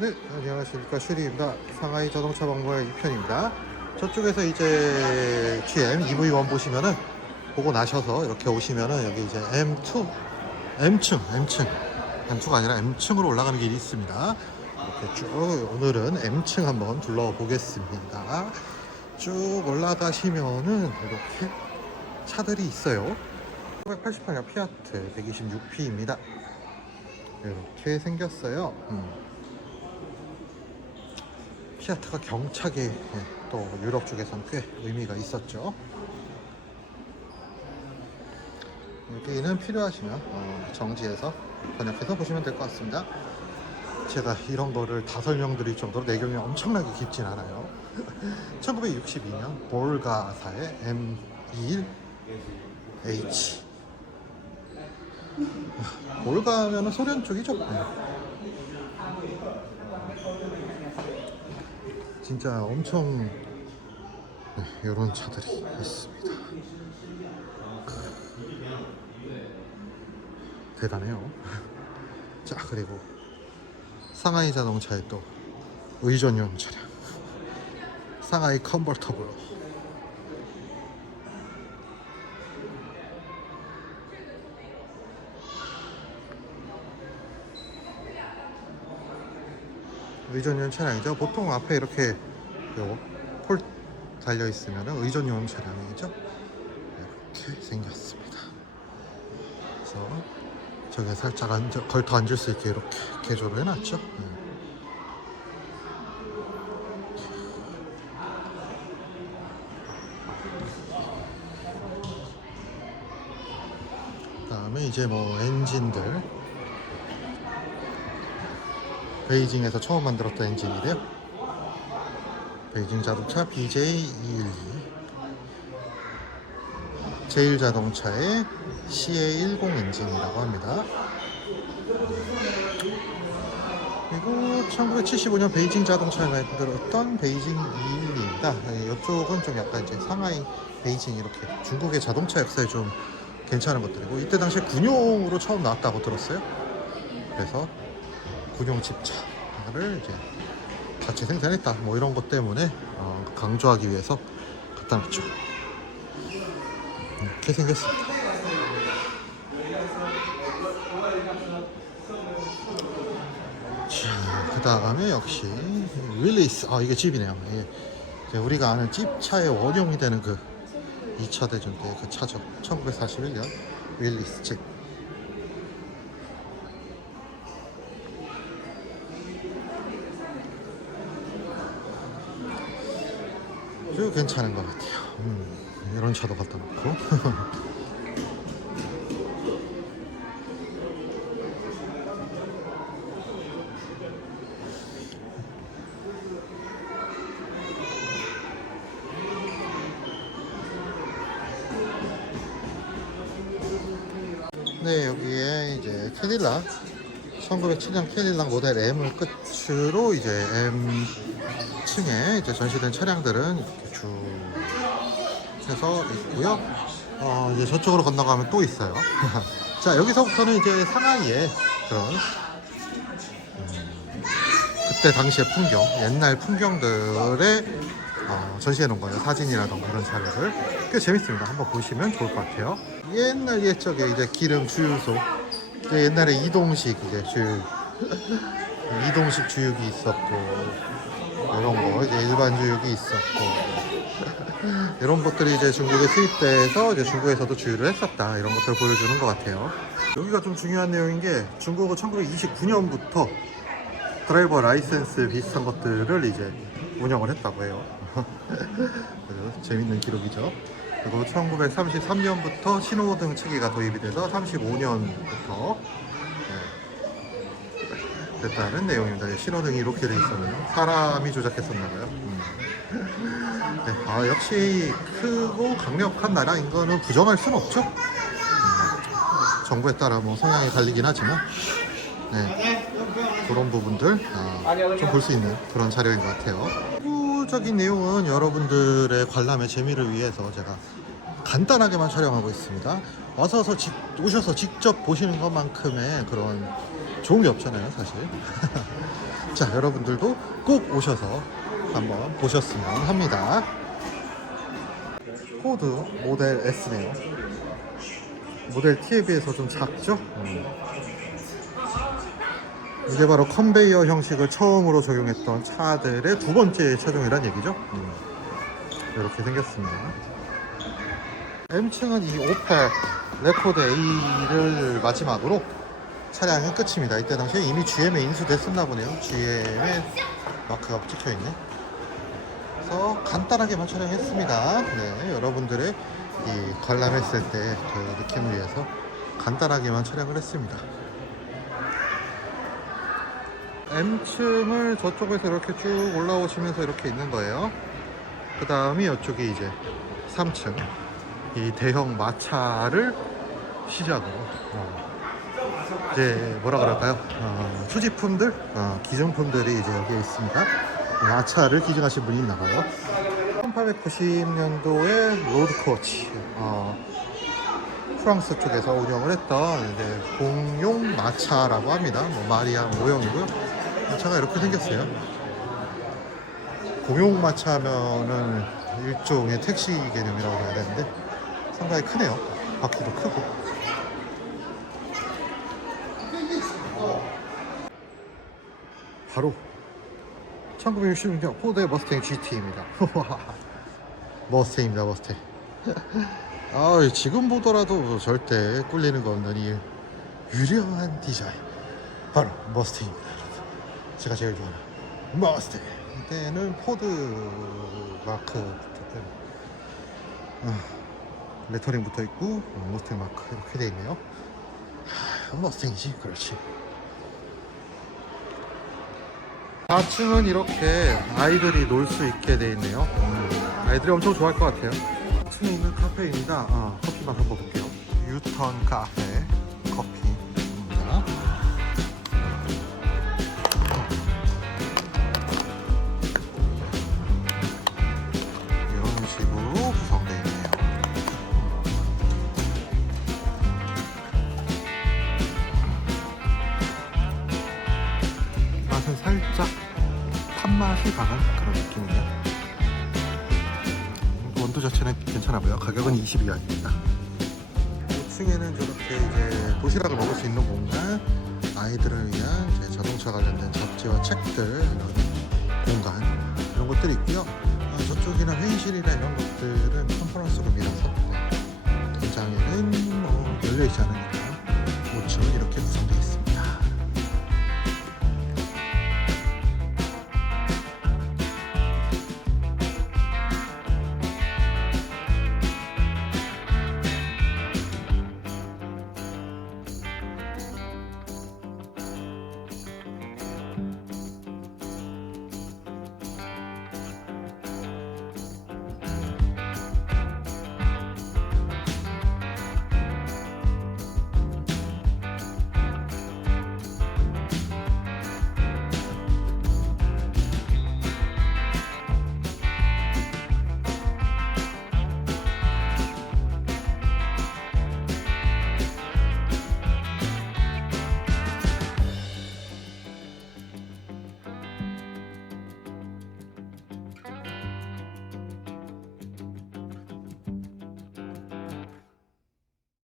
네, 안녕하십니까. 슈리입니다. 상하이 자동차 박물관 2편입니다. 저쪽에서 이제 GM EV1 보시면은 보고 나셔서 이렇게 오시면은 여기 이제 M2, M층, M층, M2가 아니라 M층으로 올라가는 길이 있습니다. 이렇게 쭉 오늘은 M층 한번 둘러보겠습니다. 쭉 올라가시면은 이렇게 차들이 있어요. 1988년 피아트 126P입니다. 이렇게 생겼어요. 음. 피아트가 경차게 예, 또 유럽 쪽에서는 꽤 의미가 있었죠. 여기는 필요하시면 어, 정지해서 번역해서 보시면 될 것 같습니다. 제가 이런 거를 다 설명드릴 정도로 내경이 엄청나게 깊진 않아요. 1962년 볼가사의 M21H 볼가면은 소련 쪽이죠. 네. 진짜 엄청 네, 이런 차들이 있습니다. 대단해요. 자 그리고 상하이 자동차의 또 의전용 차량 상하이 컨버터블 의전용 차량이죠. 보통 앞에 이렇게 요폴 달려 있으면 의전용 차량이죠. 이렇게 생겼습니다. 그래서 저게 살짝 앉아, 걸터 앉을 수 있게 이렇게 개조를 해놨죠. 네. 그다음에 이제 뭐 엔진들 베이징에서 처음 만들었던 엔진이래요. 베이징 자동차 BJ212 제일 자동차의 CA10 엔진이라고 합니다. 그리고 1975년 베이징 자동차에 만들었던 베이징 212입니다. 이쪽은 좀 약간 이제 상하이, 베이징 이렇게 중국의 자동차 역사에 좀 괜찮은 것들이고 이때 당시에 군용으로 처음 나왔다고 들었어요. 그래서 군용 집차를 이제 자체 생산했다. 뭐 이런 것 때문에 어, 강조하기 위해서 갖다 놨죠. 이렇게 생겼습니다. 자, 그 다음에 역시 윌리스. 아, 이게 집이네요. 이게 이제 우리가 아는 집차의 원형이 되는 그 2차 대전 때 그 차죠. 1941년 윌리스 집. 아주 괜찮은 것 같아요. 음, 이런 차도 갖다 놓고. 네, 여기에 이제 캐딜락 1907년 캐딜락 모델 M을 끝으로 이제 M층에 이제 전시된 차량들은 이렇게 쭉 해서 있고요. 어, 이제 저쪽으로 건너가면 또 있어요. 자, 여기서부터는 이제 상하이의 그런 음, 그때 당시의 풍경, 옛날 풍경들의 어, 전시해 놓은 거예요. 사진이라던가 그런 자료를. 꽤 재밌습니다. 한번 보시면 좋을 것 같아요. 옛날 옛적에 이제 기름 주유소. 이제 옛날에 이동식 이제 주유, 이동식 주유기 있었고, 이런 거, 이제 일반 주유기 있었고, 이런 것들이 이제 중국에 수입돼서 이제 중국에서도 주유를 했었다. 이런 것들을 보여주는 것 같아요. 여기가 좀 중요한 내용인 게 중국은 1929년부터 드라이버 라이센스 비슷한 것들을 이제 운영을 했다고 해요. 재밌는 기록이죠. 그리고 1933년부터 신호등 체계가 도입이 돼서 35년부터 됐다는 내용입니다. 신호등이 이렇게 돼 있었네요. 사람이 조작했었나봐요. 음. 네, 아, 역시 크고 강력한 나라인 거는 부정할 수는 없죠. 음, 정부에 따라 뭐 성향이 달리긴 하지만 네, 그런 부분들 아, 좀볼 수 있는 그런 자료인 것 같아요. 세부적인 내용은 여러분들의 관람의 재미를 위해서 제가 간단하게만 촬영하고 있습니다. 와서 직- 오셔서 직접 보시는 것만큼의 그런 좋은 게 없잖아요, 사실. 자, 여러분들도 꼭 오셔서 한번 보셨으면 합니다. 코드 모델 S네요. 모델 T에 비해서 좀 작죠? 음. 이게 바로 컨베이어 형식을 처음으로 적용했던 차들의 두 번째 차종이란 얘기죠. 음. 이렇게 생겼습니다. M층은 이 오페 레코드 A를 마지막으로 차량은 끝입니다. 이때 당시에 이미 GM에 인수됐었나 보네요. GM의 마크가 찍혀 있네. 그래서 간단하게만 촬영했습니다. 네, 여러분들의 이 관람했을 때 그 느낌을 위해서 간단하게만 촬영을 했습니다. M층을 저쪽에서 이렇게 쭉 올라오시면서 이렇게 있는 거예요. 그 다음이 이쪽이 이제 3층. 이 대형 마차를 시작으로 어, 이제 뭐라 그럴까요? 어, 수집품들, 어, 기증품들이 이제 여기에 있습니다. 마차를 기증하신 분이 있나 봐요. 1890년도에 로드 코치, 어, 프랑스 쪽에서 운영을 했던 이제 공용 마차라고 합니다. 뭐 마리아 모형이고요. 마차가 이렇게 생겼어요. 공용 마차면은 일종의 택시 개념이라고 해야 되는데 상당히 크네요. 바퀴도 크고. 바로 1966년 포드 머스탱 GT입니다. 머스탱입니다, 머스탱. 아, 지금 보더라도 절대 꿀리는 거 없는 이 유려한 디자인. 바로 머스탱입니다. 제가 제일 좋아하는 머스탱. 이때는 포드 마크 붙었고요. 아, 레터링 붙어 있고 어, 머스탱 마크 이렇게 돼 있네요. 하, 머스탱이지, 그렇지. 4층은 이렇게 아이들이 놀 수 있게 돼 있네요. 음, 아이들이 엄청 좋아할 것 같아요. 4층에 있는 카페입니다. 어, 커피 맛 한번 볼게요. 유턴 카페 탄맛이 강한 그런 느낌이에요. 원도 자체는 괜찮아 보여. 가격은 22원입니다. 5층에는 저렇게 이제 도시락을 먹을 수 있는 공간, 아이들을 위한 이제 자동차 관련된 잡지와 책들 이런 공간 이런 것들이 있고요. 어, 저쪽이나 회의실이나 이런 것들은 컨퍼런스 룸이라서 네. 현장에는 뭐 열려 있지 않으니까 5층은 이렇게 구성되어